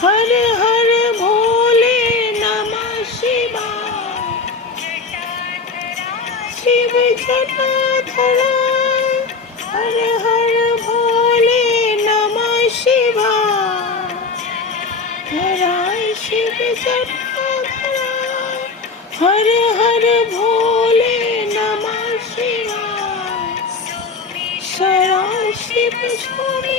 हर हर भोले नमः शिवाय। शिव जटाधरा हर हर भोले नमः शिवाय। धराय शिव जटाधरा हर हर भोले नमः शिवाय। शरण शिव स्वामी